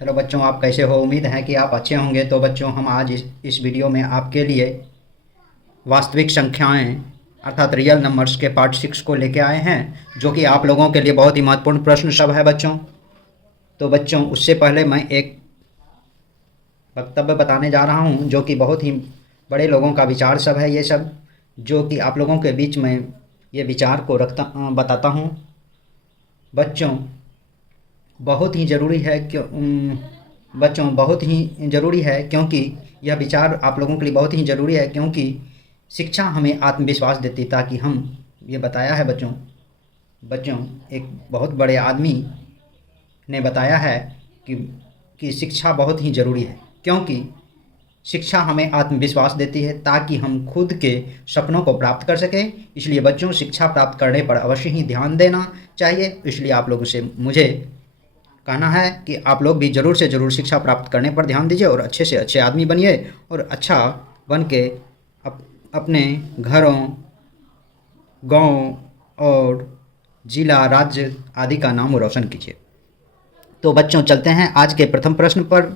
Hello बच्चों, आप कैसे हो? उम्मीद है कि आप अच्छे होंगे। तो बच्चों, हम आज इस वीडियो में आपके लिए वास्तविक संख्याएं अर्थात रियल नंबर्स के पार्ट 6 को लेके आए हैं, जो कि आप लोगों के लिए बहुत ही महत्वपूर्ण प्रश्न सब है बच्चों। तो बच्चों, उससे पहले मैं एक वक्तव्य बताने जा रहा हूं, जो कि बहुत ही बड़े लोगों का विचार सब है ये सब, जो कि आप लोगों के बीच में ये विचार को बताता हूं। बच्चों, बहुत ही ज़रूरी है बच्चों बहुत ही ज़रूरी है, क्योंकि यह विचार आप लोगों के लिए बहुत ही ज़रूरी है, क्योंकि शिक्षा हमें आत्मविश्वास देती है। ताकि हम ये बताया है बच्चों बच्चों एक बहुत बड़े आदमी ने बताया है कि शिक्षा बहुत ही ज़रूरी है, क्योंकि शिक्षा हमें आत्मविश्वास देती है ताकि हम खुद के सपनों को प्राप्त कर सकें। इसलिए बच्चों, शिक्षा प्राप्त करने पर अवश्य ही ध्यान देना चाहिए। इसलिए आप लोगों से मुझे कहना है कि आप लोग भी ज़रूर से ज़रूर शिक्षा प्राप्त करने पर ध्यान दीजिए और अच्छे से अच्छे आदमी बनिए और अच्छा बन के अपने घरों, गांव और ज़िला, राज्य आदि का नाम रोशन कीजिए। तो बच्चों, चलते हैं आज के प्रथम प्रश्न पर।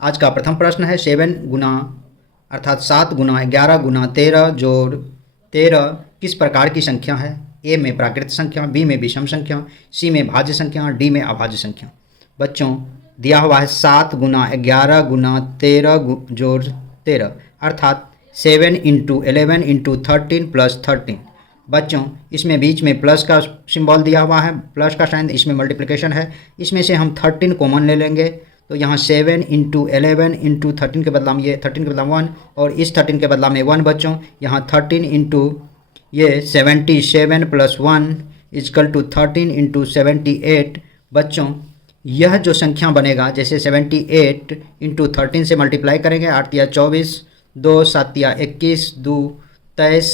आज का प्रथम प्रश्न है 7 गुना अर्थात 7 गुना 11 गुना 13 जोड़ 13 किस प्रकार की संख्या है? ए में प्राकृत संख्या, बी में विषम संख्या, सी में भाज्य संख्या, डी में अभाज्य संख्या। बच्चों, दिया हुआ है 7 गुना 11 गुना 13 जोड़ 13 अर्थात 7 इंटू 11 इंटू 13 प्लस 13। बच्चों, इसमें बीच में प्लस का सिंबल दिया हुआ है, प्लस का साइन, इसमें मल्टीप्लिकेशन है। इसमें से हम 13 कॉमन ले लेंगे, तो यहाँ 7 इंटू 11 इंटू 13 के बदला में ये 13 के बदला 1 और इस 13 के बदला में 1। बच्चों, यहाँ 13 इंटू ये 77 प्लस 1 इजकल टू 13 इंटू 78। बच्चों, यह जो संख्या बनेगा, जैसे 78 इंटू 13 से मल्टीप्लाई करेंगे, 8 या 24, 2 7 या 21, 2 23,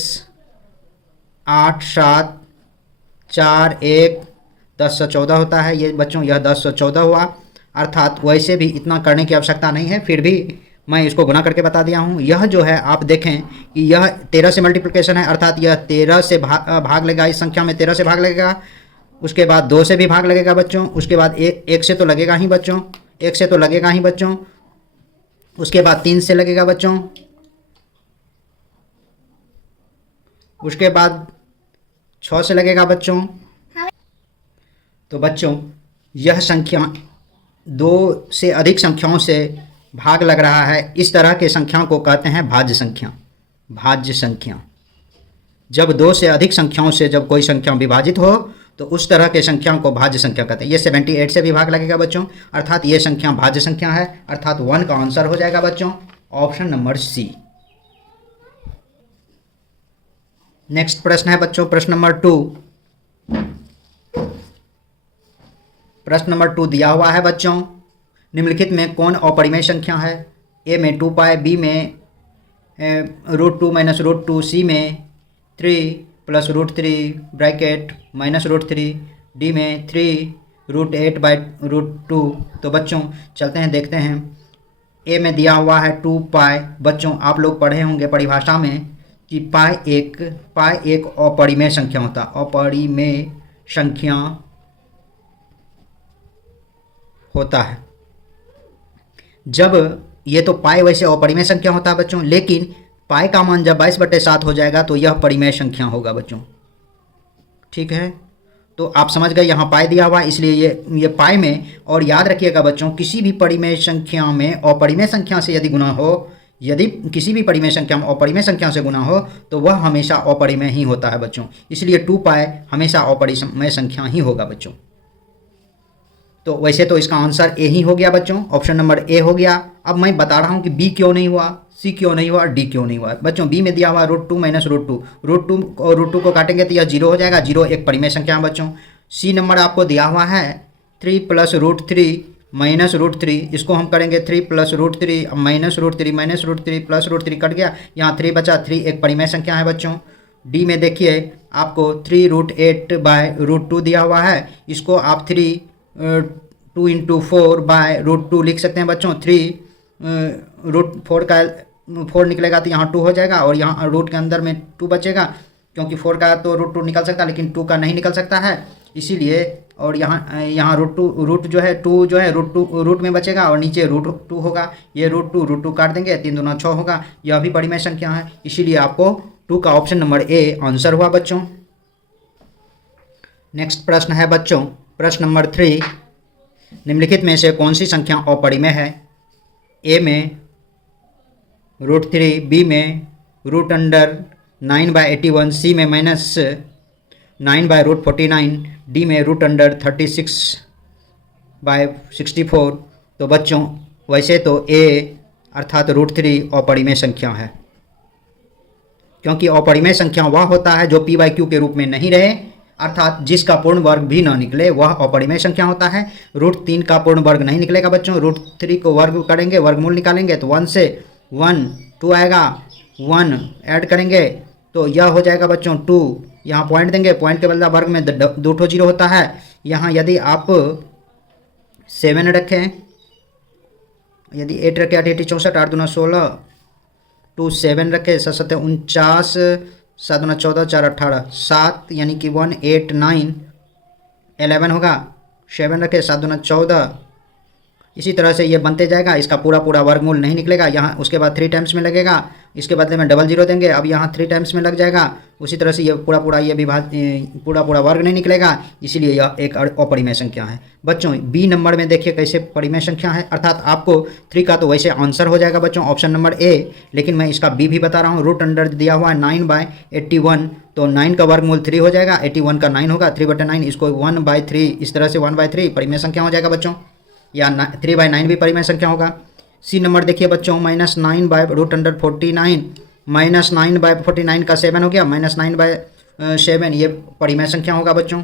8 7 4 1 1014 होता है। ये बच्चों, यह 1014 हुआ। अर्थात वैसे भी इतना करने की आवश्यकता नहीं है, फिर भी मैं इसको गुना करके बता दिया हूँ। यह जो है आप देखें कि यह 13 से मल्टीप्लिकेशन है, अर्थात यह 13 से भाग लेगा, इस संख्या में 13 से भाग लगेगा। उसके बाद 2 से भी भाग लगेगा बच्चों। उसके बाद एक से तो लगेगा ही बच्चों, 1 से तो लगेगा ही बच्चों। उसके बाद 3 से लगेगा बच्चों। उसके बाद 6 से लगेगा बच्चों। तो बच्चों, यह संख्या 2 से अधिक संख्याओं से भाग लग रहा है, इस तरह के संख्याओं को कहते हैं भाज्य संख्या। भाज्य संख्या, जब 2 से अधिक संख्याओं से जब कोई संख्या विभाजित हो तो उस तरह के संख्याओं को भाज्य संख्या कहते हैं। ये 78 से भी भाग लगेगा बच्चों, अर्थात ये संख्या भाज्य संख्या है, अर्थात 1 का आंसर हो जाएगा बच्चों ऑप्शन नंबर सी। नेक्स्ट प्रश्न है बच्चों प्रश्न नंबर 2। प्रश्न नंबर 2 दिया हुआ है बच्चों, निम्नलिखित में कौन अपरिमेय संख्या है? ए में 2 पाई, बी में √2 माइनस √2, सी में 3 प्लस √3 ब्रैकेट माइनस √3, डी में 3 √8 बाई √2। तो बच्चों, चलते हैं देखते हैं। ए में दिया हुआ है 2 पाई। बच्चों, आप लोग पढ़े होंगे परिभाषा में कि पाई एक अपरिमेय संख्या होता है। अपरिमेय संख्या होता है जब ये तो पाई वैसे अपरिमेय संख्या होता है बच्चों, लेकिन पाई का मान जब 22/7 हो जाएगा तो यह परिमेय संख्या होगा बच्चों। ठीक है, तो आप समझ गए, यहाँ पाई दिया हुआ इसलिए ये पाई में। और याद रखिएगा बच्चों, किसी भी परिमेय संख्या में अपरिमेय संख्या से यदि गुना हो, यदि किसी भी परिमेय संख्या में अपरिमेय संख्या से गुना हो तो वह हमेशा अपरिमेय ही होता है बच्चों। इसलिए 2 पाई हमेशा अपरिमेय संख्या ही होगा बच्चों। तो वैसे तो इसका आंसर ए ही हो गया बच्चों, ऑप्शन नंबर ए हो गया। अब मैं बता रहा हूँ कि बी क्यों नहीं हुआ, सी क्यों नहीं हुआ, डी क्यों नहीं हुआ। बच्चों, बी में दिया हुआ √2 माइनस √2, √2 और √2 को काटेंगे तो यह 0 हो जाएगा। 0 एक परिमेय संख्या है बच्चों। सी नंबर आपको दिया हुआ है 3 प्लस √3 माइनस √3, इसको हम करेंगे 3 plus √3 minus √3 minus √3 plus √3 cut गया, यहाँ 3 बचा। 3 एक परिमेय संख्या है बच्चों। डी में देखिए आपको 3 √8 बाय √2 दिया हुआ है, इसको आप 2 इंटू 4 बाय √2 लिख सकते हैं बच्चों। 3 √4 का 4 निकलेगा तो यहाँ 2 हो जाएगा, और यहाँ रूट के अंदर में 2 बचेगा, क्योंकि 4 का तो √2 निकल सकता है लेकिन 2 का नहीं निकल सकता है। इसीलिए और यहाँ रूट जो है टू जो है रूट में बचेगा और नीचे रूट 2 होगा। ये रूट टू काट देंगे, 3 दूना 6 होगा। यह भी परिमेय संख्या है, इसीलिए आपको 2 का ऑप्शन नंबर ए आंसर हुआ बच्चों। नेक्स्ट प्रश्न है बच्चों, प्रश्न नंबर 3, निम्नलिखित में से कौन सी संख्या अपरिमेय है? ए में √3, बी में √9/81, सी में -9/√49, डी में √36/64। तो बच्चों वैसे तो ए अर्थात √3 अपरिमेय संख्या है, क्योंकि अपरिमेय संख्या वह होता है जो p/q के रूप में नहीं रहे, अर्थात जिसका पूर्ण वर्ग भी ना निकले, वह अपरिमेय संख्या होता है। √3 का पूर्ण वर्ग नहीं निकलेगा बच्चों। √3 को वर्ग करेंगे, वर्गमूल निकालेंगे तो 1 से 1 2 आएगा, 1 ऐड करेंगे तो यह हो जाएगा बच्चों 2। यहाँ पॉइंट देंगे, पॉइंट के बदला वर्ग में 2 ठो 0 होता है। यहाँ यदि आप 7 रखें, यदि 8 रखें, 8 64, 8 दूना 16, 2 7 रखें, 7 7 49, 7 दूना 14, 4 18, 7 यानी कि 1 8 9 11 होगा। 7 रखें, 7 दूना 14, इसी तरह से ये बनते जाएगा। इसका पूरा वर्गमूल नहीं निकलेगा, यहाँ उसके बाद 3 टाइम्स में लगेगा, इसके बदले में डबल 0 देंगे, अब यहाँ 3 टाइम्स में लग जाएगा। उसी तरह से ये पूरा ये पूरा वर्ग नहीं निकलेगा, इसीलिए यह एक अपरिमेय संख्या है। बच्चों बी नंबर में देखिए कैसे परिमेय संख्या है, अर्थात आपको 3 का तो वैसे आंसर हो जाएगा बच्चों ऑप्शन नंबर ए, लेकिन मैं इसका बी भी बता रहा हूँ। रूट अंडर दिया हुआ है 9/81, तो 9 का वर्गमूल 3 हो जाएगा, 81 का 9 होगा, 3/9, इसको 1/3, इस तरह से 1/3 परिमेय संख्या हो जाएगा बच्चों, या 3/9 भी परिमेय संख्या होगा। सी नंबर देखिए बच्चों, -9/√49, -9/49 का 7 हो गया, -9/7 ये परिमेय संख्या होगा बच्चों।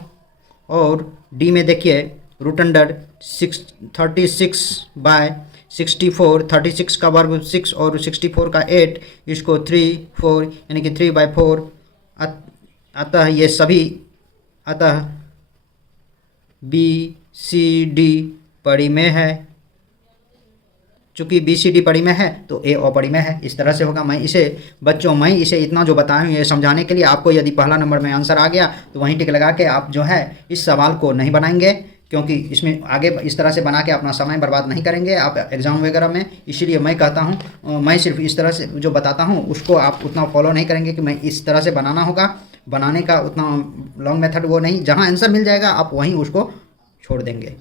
और डी में देखिए √36/64, 36 का वर्ग 6 और 64 का 8, इसको 3 4 यानी कि 3/4। अतः ये सभी, अतः बी सी डी परिमेय है। चूंकि बी सी डी परिमेय है तो ए अपरिमेय है, इस तरह से होगा। मैं इसे इतना जो बताया हूँ ये समझाने के लिए। आपको यदि पहला नंबर में आंसर आ गया तो वहीं टिक लगा के आप जो है इस सवाल को नहीं बनाएंगे, क्योंकि इसमें आगे इस तरह से बना के अपना समय बर्बाद नहीं करेंगे आप एग्ज़ाम वगैरह में। इसीलिए मैं कहता हूँ, मैं सिर्फ इस तरह से जो बताता हूँ उसको आप उतना फॉलो नहीं करेंगे कि मैं इस तरह से बनाना होगा। बनाने का उतना लॉन्ग मेथड वो नहीं, जहाँ आंसर मिल जाएगा आप वहीं उसको छोड़ देंगे।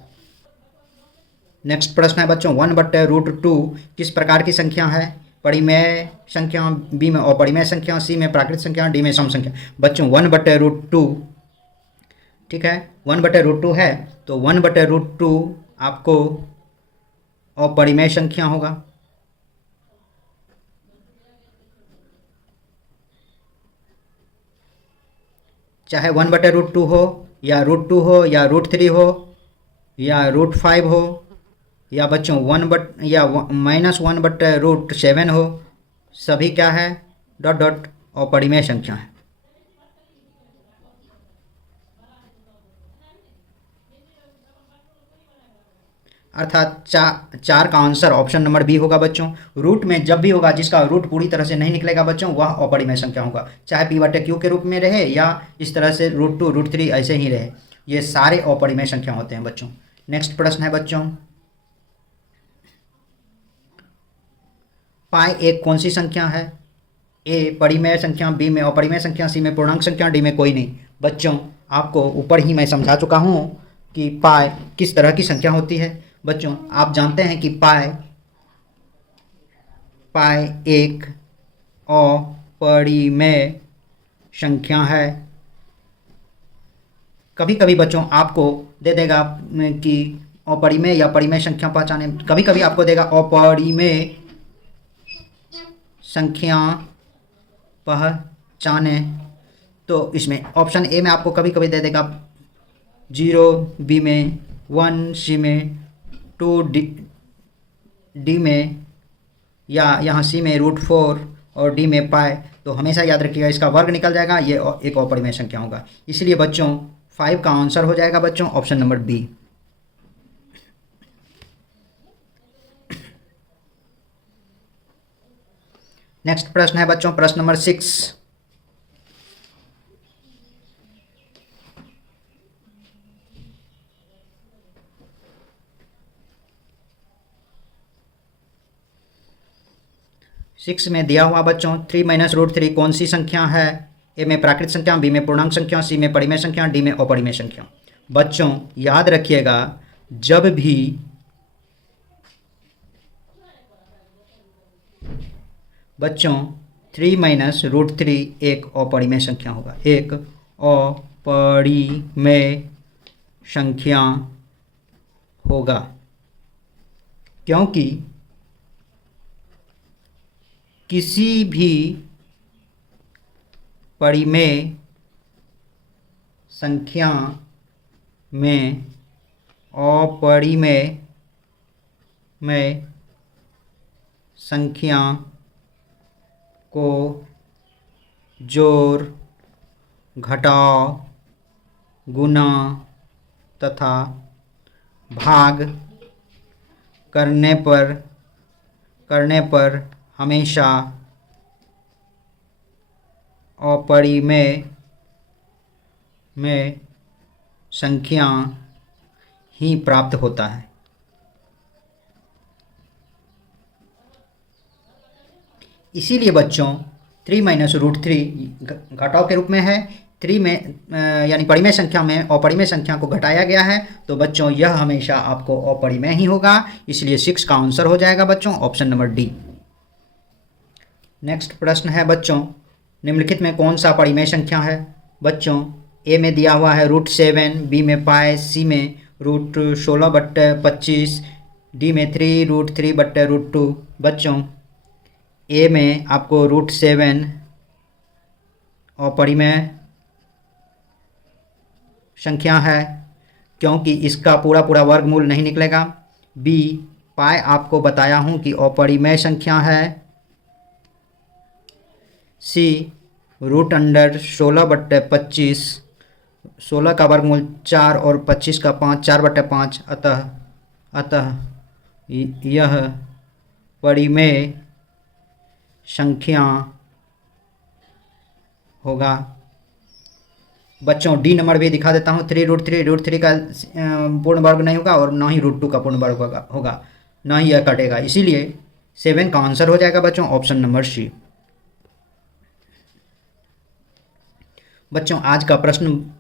नेक्स्ट प्रश्न है बच्चों, 1/√2 किस प्रकार की संख्या है? परिमेय संख्या, बी में अपरिमेय संख्या, सी में प्राकृत संख्या, डी में सम संख्या। बच्चों 1/√2, ठीक है, 1/√2 है तो 1/√2 आपको अपरिमेय संख्या होगा। चाहे 1/√2 हो या √2 हो या √3 हो या √5 हो, या बच्चों -1/√7 हो, सभी क्या है? अपरिमेय संख्या है। अर्थात 4 का आंसर ऑप्शन नंबर बी होगा बच्चों। रूट में जब भी होगा जिसका रूट पूरी तरह से नहीं निकलेगा बच्चों, वह अपरिमेय संख्या होगा, चाहे p/q के रूप में रहे या इस तरह से √2 √3 ऐसे ही रहे, ये सारे अपरिमेय संख्या होते हैं बच्चों। नेक्स्ट प्रश्न है बच्चों, पाई एक कौन सी संख्या है? ए परिमेय संख्या, बी में अपरिमेय संख्या, सी में पूर्णांक संख्या, डी में कोई नहीं। बच्चों आपको ऊपर ही मैं समझा चुका हूँ कि पाई किस तरह की संख्या होती है। बच्चों आप जानते हैं कि पाई एक अपरिमेय संख्या है। कभी कभी बच्चों आपको दे देगा कि अपरिमेय या परिमेय संख्या पहचाने, कभी कभी आपको देगा अपरिमेय संख्या पहचाने, तो इसमें ऑप्शन ए में आपको कभी कभी दे देगा 0, बी में 1, सी में 2, डी में, या यहाँ सी में √4 और डी में पाई। तो हमेशा याद रखिएगा इसका वर्ग निकल जाएगा, ये एक अपरिमेय संख्या होगा। इसलिए बच्चों 5 का आंसर हो जाएगा बच्चों ऑप्शन नंबर बी। नेक्स्ट प्रश्न है बच्चों, प्रश्न नंबर 6, 6 में दिया हुआ बच्चों 3 माइनस रूट 3 कौन सी संख्या है? ए में प्राकृत संख्या, बी में पूर्णांक संख्या, सी में परिमेय संख्या, डी में अपरिमेय संख्या। बच्चों याद रखिएगा, जब भी बच्चों 3 माइनस रूट 3 एक अपरिमेय संख्या होगा, एक अपरिमेय संख्या होगा, क्योंकि किसी भी परिमेय संख्या में अपरिमेय संख्या को जोड़, घटाव, गुना तथा भाग करने पर हमेशा अपरिमेय संख्या ही प्राप्त होता है। इसीलिए बच्चों 3 माइनस रूट 3 घटाव के रूप में है, 3 में यानी परिमेय संख्या में अपरिमेय संख्या को घटाया गया है, तो बच्चों यह हमेशा आपको अपरिमेय ही होगा, इसलिए 6 का आंसर हो जाएगा बच्चों ऑप्शन नंबर डी। नेक्स्ट प्रश्न है बच्चों, निम्नलिखित में कौन सा परिमेय संख्या है? बच्चों ए में दिया हुआ है रूट 7, बी में पाई, सी में रूट 16/25, डी में 3 रूट 3/√2। बच्चों ए में आपको रूट 7 अपरिमेय संख्या है, क्योंकि इसका पूरा वर्गमूल नहीं निकलेगा। बी पाई आपको बताया हूँ कि अपरिमेय संख्या है। सी रूट अंडर 16/25, 16 का वर्गमूल 4 और 25 का 5, 4/5, अतः यह परिमेय संख्या होगा। बच्चों डी नंबर भी दिखा देता हूँ, 3 रूट 3 का पूर्ण वर्ग नहीं होगा और ना ही रूट 2 का पूर्ण वर्ग होगा, ना ही यह कटेगा, इसीलिए 7 का आंसर हो जाएगा बच्चों ऑप्शन नंबर सी। बच्चों आज का प्रश्न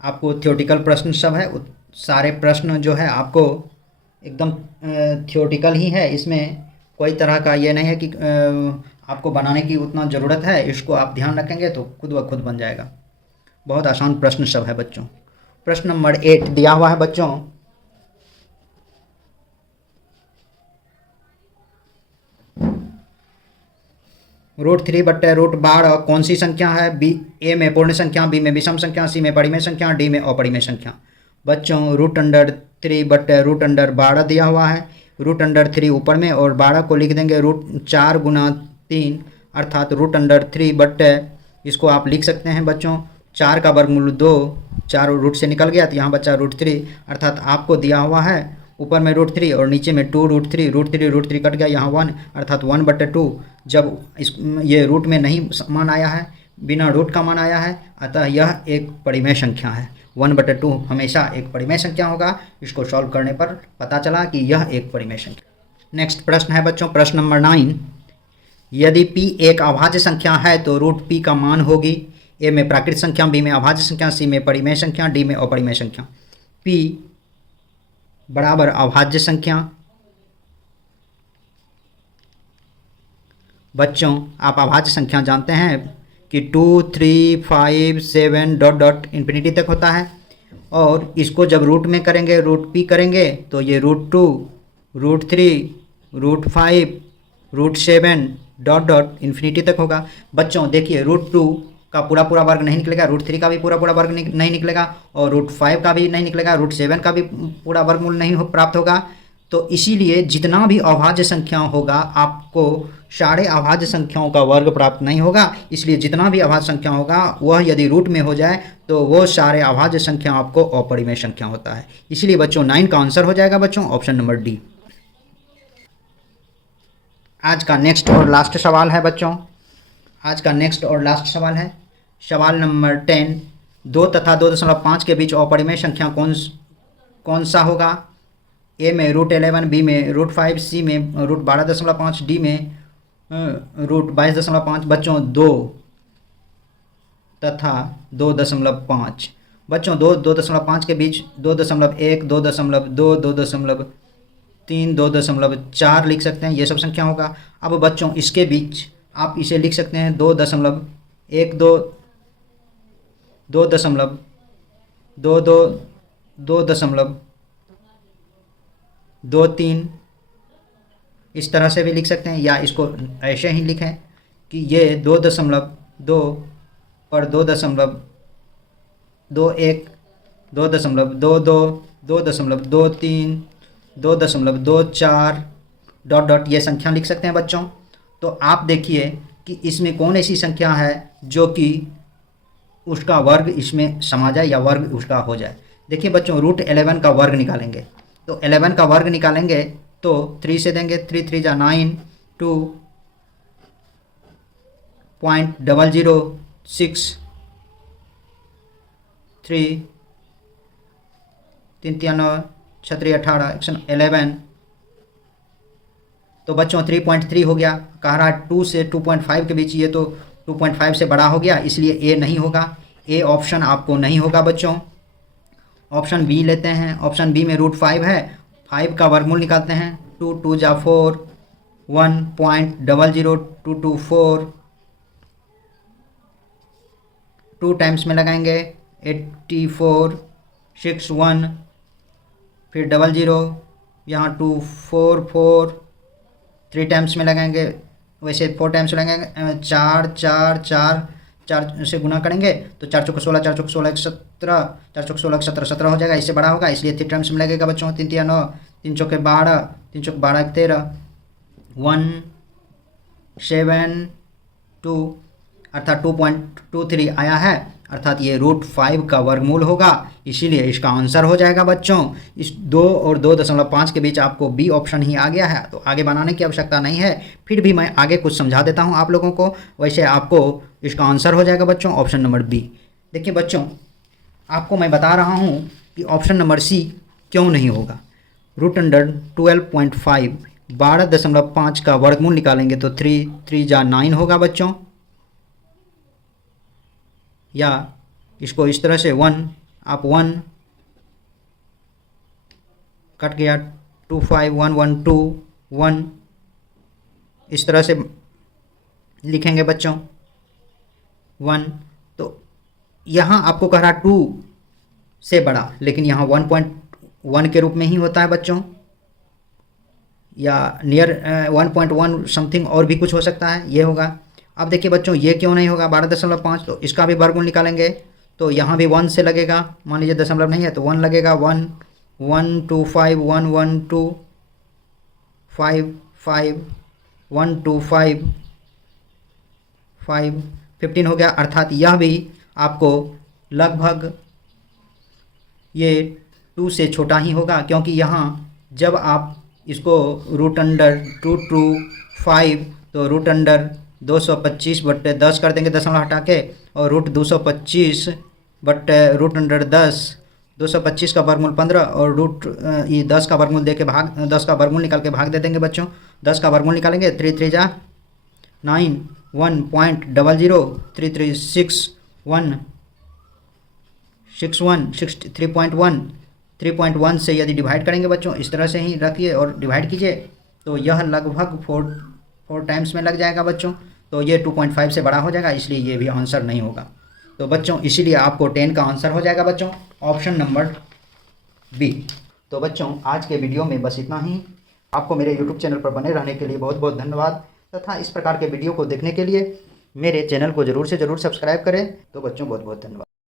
आपको थ्योरेटिकल प्रश्न सब है, सारे प्रश्न जो है आपको एकदम थ्योरेटिकल ही है, इसमें कोई तरह का ये नहीं है कि आपको बनाने की उतना ज़रूरत है, इसको आप ध्यान रखेंगे तो खुद ब खुद बन जाएगा। बहुत आसान प्रश्न सब है बच्चों। प्रश्न नंबर 8 दिया हुआ है बच्चों, रूट 3/√12 कौन सी संख्या है? बी ए में पूर्ण संख्या, बी में विषम संख्या, सी में परिमेय संख्या, डी में अपरिमेय संख्या। बच्चों रूट अंडर 3/√12 दिया हुआ है, रूट अंडर 3 ऊपर में और 12 को लिख देंगे रूट 4 गुना 3 अर्थात रूट अंडर 3 इसको आप लिख सकते हैं बच्चों 4 का वर्गमूल 2, 4 रूट से निकल गया तो यहाँ बचा रूट 3, अर्थात आपको दिया हुआ है ऊपर में रूट 3 और नीचे में 2 रूट 3 कट गया, यहाँ 1 अर्थात 1/2। जब ये रूट में नहीं मान आया है, बिना रूट का मान आया है, अतः यह एक परिमेय संख्या है। 1/2 हमेशा एक परिमेय संख्या होगा, इसको सॉल्व करने पर पता चला कि यह एक परिमेय संख्या। नेक्स्ट प्रश्न है बच्चों प्रश्न नंबर 9, यदि p एक अभाज्य संख्या है तो रूट p का मान होगी। ए में प्राकृत संख्या, बी में अभाज्य संख्या, सी में परिमेय संख्या, डी में अपरिमेय संख्या। p बराबर अभाज्य संख्या। बच्चों आप अभाज्य संख्या जानते हैं कि 2, 3, 5, 7 डॉट इन्फिनिटी तक होता है, और इसको जब रूट में करेंगे, रूट p करेंगे तो ये root 2, root 3, root 5, root 7 dot infinity तक होगा। बच्चों देखिए रूट 2 का पूरा वर्ग नहीं निकलेगा, रूट 3 का भी पूरा वर्ग नहीं निकलेगा, और रूट 5 का भी नहीं निकलेगा, रूट 7 का भी पूरा वर्गमूल नहीं प्राप्त होगा। तो इसीलिए जितना भी अभाज्य संख्या होगा आपको सारे अभाज्य संख्याओं का वर्ग प्राप्त नहीं होगा, इसलिए जितना भी अभाज्य संख्या होगा वह यदि रूट में हो जाए तो वो सारे अभाज्य संख्या आपको अपरिमेय संख्या होता है। इसलिए बच्चों 9 का आंसर हो जाएगा बच्चों ऑप्शन नंबर डी। आज का नेक्स्ट और लास्ट सवाल है बच्चों, आज का नेक्स्ट और लास्ट सवाल है सवाल नंबर 10, 2 तथा 2.5 के बीच अपरिमेय संख्या कौन सा होगा? ए में रूट 11, बी में रूट 5, सी में रूट 12.5, डी में रूट 22.5 बच्चों 2 तथा 2.5 बच्चों 2.5 के बीच 2.1 2.2 2.3 2.4 लिख सकते हैं, ये सब संख्या होगा। अब बच्चों इसके बीच आप इसे लिख सकते हैं 2.1 2 2.23 इस तरह से भी लिख सकते हैं, या इसको ऐसे ही लिखें कि ये 2.2 पर 2.21 2.22 2.23 2.24 डॉट डॉट ये संख्या लिख सकते हैं बच्चों। तो आप देखिए कि इसमें कौन ऐसी संख्या है जो कि उसका वर्ग इसमें समा जाए या वर्ग उसका हो जाए। देखिए बच्चों रूट 11 का वर्ग निकालेंगे, तो 11 का वर्ग निकालेंगे तो 3 से देंगे, 3 3 जा 9 2.006 3 3 3 9 6 18 11। तो बच्चों 3.3 हो गया। कह रहा है 2 से 2.5 के बीच, ये तो 2.5 से बड़ा हो गया, इसलिए ए नहीं होगा। ए ऑप्शन आपको नहीं होगा बच्चों। ऑप्शन बी लेते हैं। ऑप्शन बी में रूट 5 है, 5 का वर्गमूल निकालते हैं। 2 2 जा 4 1.00224 2 टाइम्स में लगाएंगे 84 61 फिर 00 यहाँ 244 3 टाइम्स में लगाएंगे, वैसे 4 टाइम्स में लगाएंगे 4 4 4 4 से गुना करेंगे तो 4 चौक 16 4 चौक 16 17 4 चौक 16 17 17 हो जाएगा, इससे बड़ा होगा, इसलिए 3 टाइम्स में लगेगा बच्चों। 3 3 9 3 चौके 12 3 चौक 12 13 1 7 2 अर्थात 2.23 आया है, अर्थात ये रूट 5 का वर्गमूल होगा, इसीलिए इसका आंसर हो जाएगा बच्चों। इस 2 और 2.5 के बीच आपको बी ऑप्शन ही आ गया है, तो आगे बनाने की आवश्यकता नहीं है। फिर भी मैं आगे कुछ समझा देता हूँ आप लोगों को, वैसे आपको इसका आंसर हो जाएगा बच्चों ऑप्शन नंबर बी। देखिए बच्चों आपको मैं बता रहा हूँ कि ऑप्शन नंबर सी क्यों नहीं होगा। रूट अंडर 12.5 12.5 का वर्गमूल निकालेंगे तो 3 3 जा 9 होगा बच्चों, या इसको इस तरह से 1 आप 1 कट गया 2 5 1 1 2 1 इस तरह से लिखेंगे बच्चों 1। तो यहाँ आपको कह रहा 2 से बड़ा, लेकिन यहाँ 1.1 के रूप में ही होता है बच्चों, या नियर 1.1 समथिंग और भी कुछ हो सकता है, ये होगा। अब देखिए बच्चों ये क्यों नहीं होगा 12.5, तो इसका भी वर्गमूल निकालेंगे तो यहाँ भी 1 से लगेगा, मान लीजिए दशमलव नहीं है तो 1 लगेगा, 1 1 2 5 1 1 2 5 5 1 2 5 5 15 हो गया, अर्थात यह भी आपको लगभग ये 2 से छोटा ही होगा, क्योंकि यहाँ जब आप इसको रूट अंडर 2 2 5 तो रूट अंडर 225/10 कर देंगे दशमलव हटा के, और रूट 225 रूट अंडर 10 225 का वर्गमूल 15 और रूट ये 10 का वर्गमूल दे के भाग 10 का वर्गमूल निकाल के भाग दे देंगे बच्चों। 10 का वर्गमूल निकालेंगे 3 3 जा 9 1.00 3 3 6 1 6 1 3.1 3.1 से यदि डिवाइड करेंगे बच्चों, इस तरह से ही रखिए और डिवाइड कीजिए तो यह लगभग 4 टाइम्स में लग जाएगा बच्चों, तो ये 2.5 से बड़ा हो जाएगा, इसलिए ये भी आंसर नहीं होगा। तो बच्चों इसीलिए आपको 10 का आंसर हो जाएगा बच्चों ऑप्शन नंबर बी। तो बच्चों आज के वीडियो में बस इतना ही। आपको मेरे यूट्यूब चैनल पर बने रहने के लिए बहुत बहुत धन्यवाद, तथा इस प्रकार के वीडियो को देखने के लिए मेरे चैनल को ज़रूर से ज़रूर सब्सक्राइब करें। तो बच्चों बहुत बहुत धन्यवाद।